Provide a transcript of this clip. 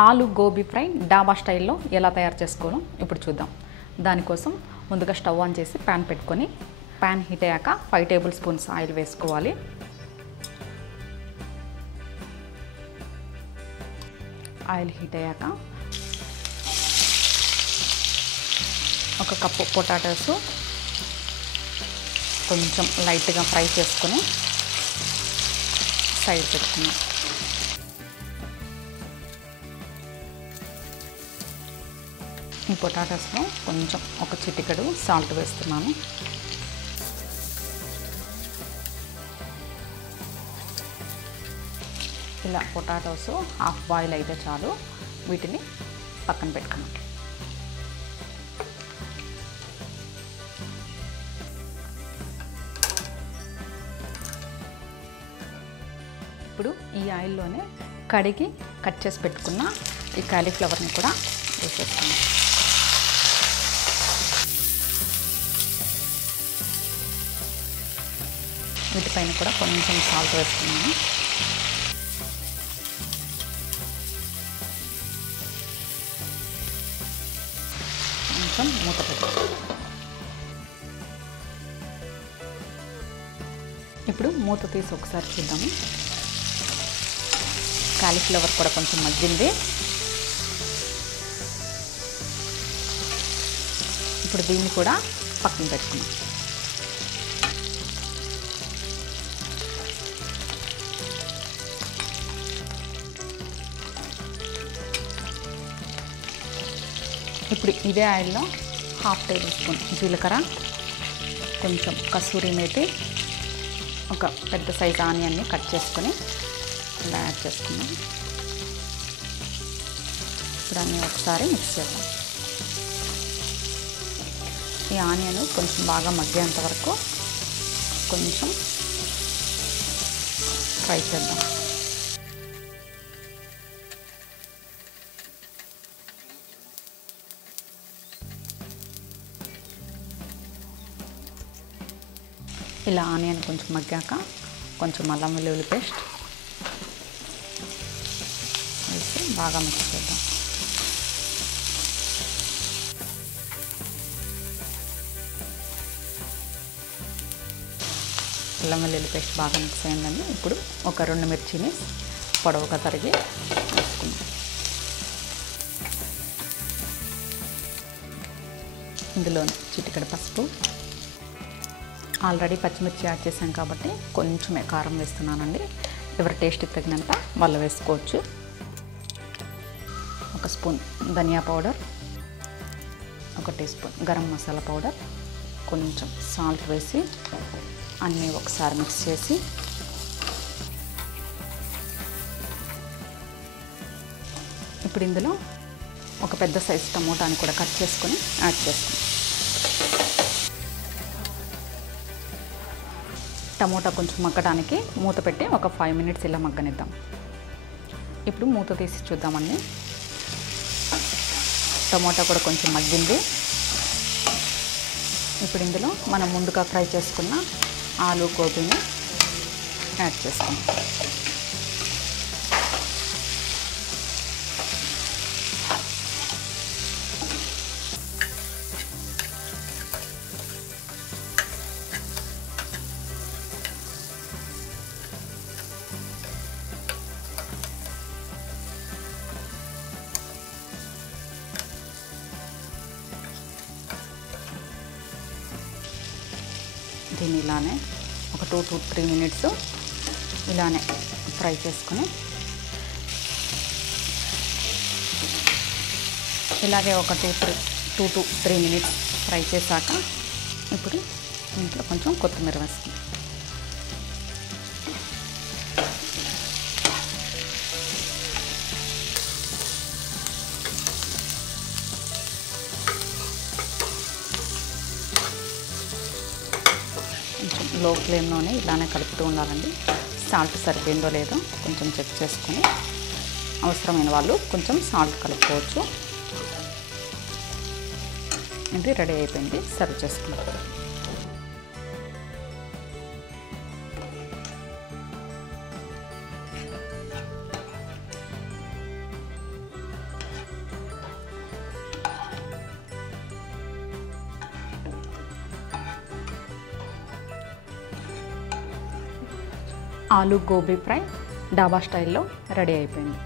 ఆలు గోబీ ఫ్రై డాబా స్టైల్లో ఎలా తయారు చేసుకోవాలో ఇప్పుడు చూద్దాం. దానికోసం ముందుగా స్టవ్ ఆన్ చేసి ప్యాన్ పెట్టుకొని ప్యాన్ హీట్ అయ్యాక 5 టేబుల్ స్పూన్స్ ఆయిల్ వేసుకోవాలి. ఆయిల్ హీట్ అయ్యాక ఒక కప్పు పొటాటోస్ కొంచెం లైట్గా ఫ్రై చేసుకొని సైడ్ పెట్టుకున్నాం. ఈ పొటాటోస్లో కొంచెం ఒక చిటికెడు సాల్ట్ వేస్తున్నాను. ఇలా పొటాటోస్ హాఫ్ బాయిల్ అయితే చాలు, వీటిని పక్కన పెట్టుకున్నాం. ఇప్పుడు ఈ ఆయిల్లోనే కడిగి కట్ చేసి పెట్టుకున్న ఈ కాలీఫ్లవర్ని కూడా వేసేస్తున్నాం. వీటిపైన కూడా కొంచెం సాల్ట్ వేస్తున్నాను. కొంచెం మూత పెట్టాలి. ఇప్పుడు మూత తీసి ఒకసారి చూద్దాము. కాలీఫ్లవర్ కూడా కొంచెం మగ్గింది. ఇప్పుడు దీన్ని కూడా పక్కన పెట్టుకున్నాం. ఇప్పుడు ఇదే ఆయిల్లో హాఫ్ టేబుల్ స్పూన్ జీలకర్ర, కొంచెం కసూరి మేతి, ఒక పెద్ద సైజ్ ఆనియన్ని కట్ చేసుకొని ఇలా యాడ్ చేసుకున్నాం. ఇప్పుడు అన్నీ ఒకసారి మిక్స్ చేద్దాం. ఈ ఆనియన్ కొంచెం బాగా మగ్గేంత వరకు కొంచెం ఫ్రై చేద్దాం. ఇలా ఆనియన్ కొంచెం మగ్గాక కొంచెం అల్లం వెల్లుల్లి పేస్ట్ వేసి బాగా మిక్స్ చేద్దాం. అల్లం వెల్లుల్లి పేస్ట్ బాగా మిక్స్ అయిందండి. ఇప్పుడు ఒక 2 మిర్చిని పొడవుగా తరిగి వేసుకుందాం. ఇందులో చిటికెడు పసుపు, ఆల్రెడీ పచ్చిమిర్చి యాడ్ చేసాం కాబట్టి కొంచెమే కారం వేస్తున్నానండి. ఎవరి టేస్ట్కి తగినంత వాళ్ళు వేసుకోవచ్చు. ఒక స్పూన్ ధనియా పౌడర్, ఒక tea spoon garam masala powder, కొంచెం సాల్ట్ వేసి అన్నీ ఒకసారి మిక్స్ చేసి ఇప్పుడు ఇందులో ఒక పెద్ద సైజు టమోటాని కూడా కట్ చేసుకొని యాడ్ చేసుకుందాం. టమోటా కొంచెం మగ్గడానికి మూత పెట్టి ఒక 5 మినిట్స్ ఇలా మగ్గనిద్దాం. ఇప్పుడు మూత తీసి చూద్దామండి. టమోటా కూడా కొంచెం మగ్గింది. ఇప్పుడు ఇందులో మనం ముందుగా ఫ్రై చేసుకున్న ఆలూ గోబీని యాడ్ చేసుకుందాం. దీన్ని ఇలానే ఒక 2 to 3 మినిట్స్ ఇలానే ఫ్రై చేసుకొని ఇలాగే ఒక 2 to 3 మినిట్స్ ఫ్రై చేశాక ఇప్పుడు ఇంట్లో కొంచెం కొత్తిమీర వేసుకుంటాం. కొంచెం లో ఫ్లేమ్లోనే ఇలానే కలుపుతూ ఉండాలండి. సాల్ట్ సరిపోయిందో లేదో కొంచెం చెక్ చేసుకొని అవసరమైన వాళ్ళు కొంచెం సాల్ట్ కలుపుకోవచ్చు. ఇది రెడీ అయిపోయింది, సర్వ్ చేసుకుంటాం. ఆలూ గోబీ ఫ్రై డాబా స్టైల్లో రెడీ అయిపోయింది.